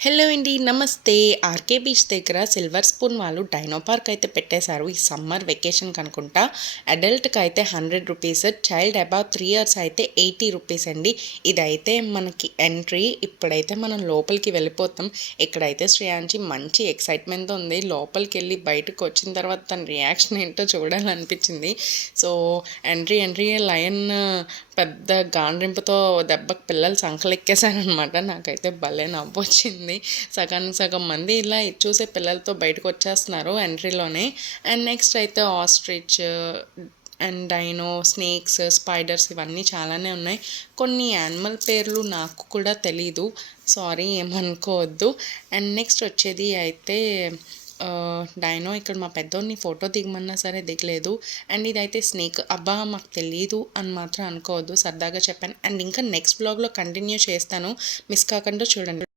Hello అండి, నమస్తే. RK beach దగ్గర సిల్వర్ స్పూన్ వాళ్ళు డైనో పార్క్ అయితే పెట్టేశారు. ఈ సమ్మర్ వెకేషన్కి అనుకుంటా. అడల్ట్కి అయితే 100 రూపీస్, చైల్డ్ అబౌవ్ 3 ఇయర్స్ అయితే 80 రూపీస్ అండి. ఇదైతే మనకి ఎంట్రీ. ఇప్పుడైతే మనం లోపలికి వెళ్ళిపోతాం. ఇక్కడైతే శ్రేయాంచి మంచి ఎక్సైట్మెంట్తో ఉంది. లోపలికి వెళ్ళి బయటకు వచ్చిన తర్వాత తన రియాక్షన్ ఏంటో చూడాలనిపించింది. సో ఎంట్రీ లయన్ పెద్ద గాండ్రింపుతో దెబ్బకి పిల్లలు సంకలెక్కేశారనమాట. నాకైతే భలే నవ్వు వచ్చింది. సగానికి సగం మంది ఇలా చూసే పిల్లలతో బయటకు వచ్చేస్తున్నారు ఎంట్రీలోనే. అండ్ నెక్స్ట్ అయితే ostrich and dino, snakes, spiders ఇవన్నీ చాలానే ఉన్నాయి. కొన్ని యానిమల్ పేర్లు నాకు కూడా తెలీదు, సారీ ఏమనుకోవద్దు. అండ్ నెక్స్ట్ వచ్చేది అయితే డైనో. ఇక్కడ మా పెద్దోడిని ఫోటో దిగమన్నా సరే దిగలేదు. అండ్ ఇదైతే స్నేక్. అబ్బా మాకు తెలీదు అని మాత్రం అనుకోవద్దు, సరదాగా చెప్పాను. అండ్ ఇంకా నెక్స్ట్ బ్లాగ్లో కంటిన్యూ చేస్తాను, మిస్ కాకుండా చూడండి.